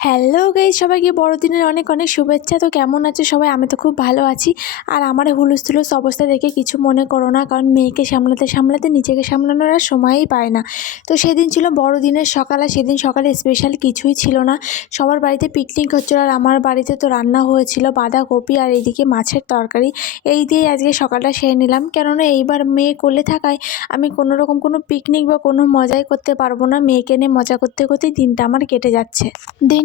Hello guys সবাইকে বড়দিনের অনেক অনেক শুভেচ্ছা। তো কেমন আছে সবাই? আমি তো খুব ভালো আছি। আর আমার এই হুলুস তুলুস অবস্থা দেখে কিছু মনে করো না, কারণ মেয়েকে সামলাতে সামলাতে নিজেকে সামলানোর আর সময়ই পায় না। তো সেদিন ছিল বড়দিনের সকাল, আর সেদিন সকালে স্পেশাল কিছুই ছিল না। সবার বাড়িতে পিকনিক হচ্ছিল, আর আমার বাড়িতে তো রান্না হয়েছিল বাঁধাকপি আর এইদিকে মাছের তরকারি। এই দিয়ে আজকে সকালটা সেরে নিলাম। কেননা এইবার মেয়ে কোলে থাকায় আমি কোনো রকম কোনো পিকনিক বা কোনো মজাই করতে পারব না। মেয়েকে নিয়ে মজা করতে করতেই দিনটা আমার কেটে যাচ্ছে।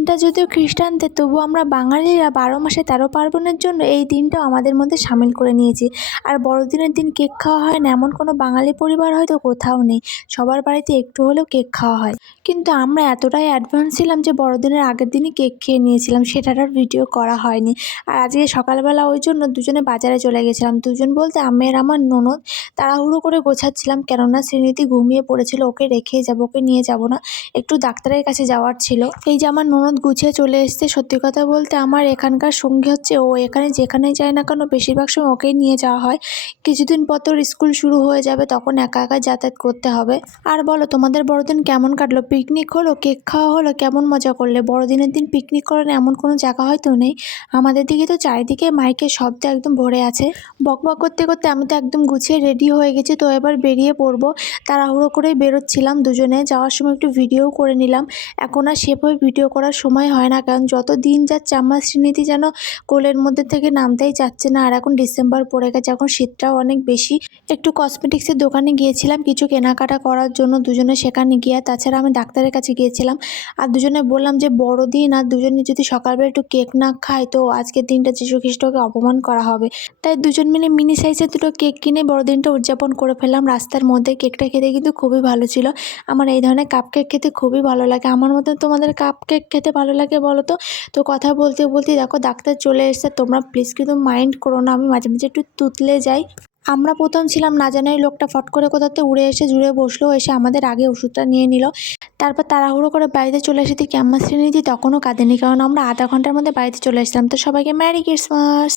দিনটা যদিও খ্রিস্টানদের তবু আমরা বাঙালিরা বারো মাসে তেরো পার্বণের জন্য এই দিনটাও আমাদের মধ্যে সামিল করে নিয়েছি। আর বড়দিনের দিন কেক খাওয়া হয় না, এমন কোনো বাঙালি পরিবার হয়তো কোথাও নেই। সবার বাড়িতে একটু হলেও কেক খাওয়া হয়। কিন্তু আমরা এতটাই অ্যাডভান্স ছিলাম যে বড়দিনের আগের দিনই কেক খেয়ে নিয়েছিলাম, সেটার ভিডিও করা হয়নি। আর আজকে সকালবেলা ওই জন্য দুজনে বাজারে চলে গেছিলাম। দুজন বলতে আমি আর আমার ননদ তাড়াহুড়ো করে গোছাচ্ছিলাম, কেননা শ্রীনিধি ঘুমিয়ে পড়েছিল, ওকে রেখে যাব, ওকে নিয়ে যাব না। একটু ডাক্তারের কাছে যাওয়ার ছিল। এই যে আমার ননদ গুছিয়ে চলে এসছে। সত্যি কথা বলতে আমার এখানকার সঙ্গী হচ্ছে ও। এখানে যেখানেই যায় না কেন বেশিরভাগ সময় ওকেই নিয়ে যাওয়া হয়। কিছুদিন পর তোর স্কুল শুরু হয়ে যাবে, তখন একা একা যাতায়াত করতে হবে। আর বলো, তোমাদের বড়দিন কেমন কাটলো? পিকনিক হলো? কেক খাওয়া হলো? কেমন মজা করলে? বড়দিনের দিন পিকনিক করার এমন কোনো জায়গা হয়তো নেই? আমাদের দিকে তো চারিদিকে মাইকের শব্দ একদম ভরে আছে। বক বক করতে করতে আমি তো একদম গুছিয়ে রেডি হয়ে গেছি। তো এবার বেরিয়ে পড়ব। তাড়াহুড়ো করে বেরোচ্ছিলাম দুজনে। যাওয়ার সময় একটু ভিডিও করে নিলাম। এখন আর সেভাবে ভিডিও করার সময় হয় না। কারণ যত দিন যাচ্ছে আমার শ্রীনিধি যেন কোলের মধ্যে থেকে নামতেই যাচ্ছে না। আর এখন ডিসেম্বর পড়ে গেছে, এখন শীতটাও অনেক বেশি। একটু কসমেটিক্সের দোকানে গিয়েছিলাম, কিছু কেনাকাটা করার জন্য দুজনে সেখানে গিয়ে, তাছাড়া আমি ডাক্তারের কাছে গিয়েছিলাম। আর দুজনে বললাম যে, বড়দিন, আর দুজনে যদি সকালবেলা একটু কেক না খায়, তো আজকের দিনটা খ্রিস্টকে অপমান করা হবে। তাই দুজন মিলে মিনি সাইজের দুটো কেক কিনে বড়দিনটা উদযাপন করে ফেললাম। রাস্তার মধ্যে কেকটা খেতে কিন্তু খুবই ভালো ছিল। আমার এই ধরনের কাপ কেক খেতে খুবই ভালো লাগে। আমার মতন তোমাদের কাপ কেক খেতে ভালো লাগে বলো তো? তো কথা বলতে বলতে দেখো ডাক্তার চলে এসছে, তোমরা প্লিজ কিন্তু মাইন্ড করো না, আমি মাঝে মাঝে একটু তুতলে যাই। আমরা প্রথম ছিলাম, না জানাই লোকটা ফট করে কোথাতে উড়ে এসে জুড়ে বসল, এসে আমাদের আগে ওষুধটা নিয়ে নিল। তারপর তাড়াহুড়ো করে বাড়িতে চলে এসে ক্যাম্পাস শ্রেণীতে তখনও কাঁদেনি, কারণ আমরা আধা ঘণ্টার মধ্যে বাড়িতে চলে এসেছিলাম তো সবাইকে ম্যারি ক্রিসমাস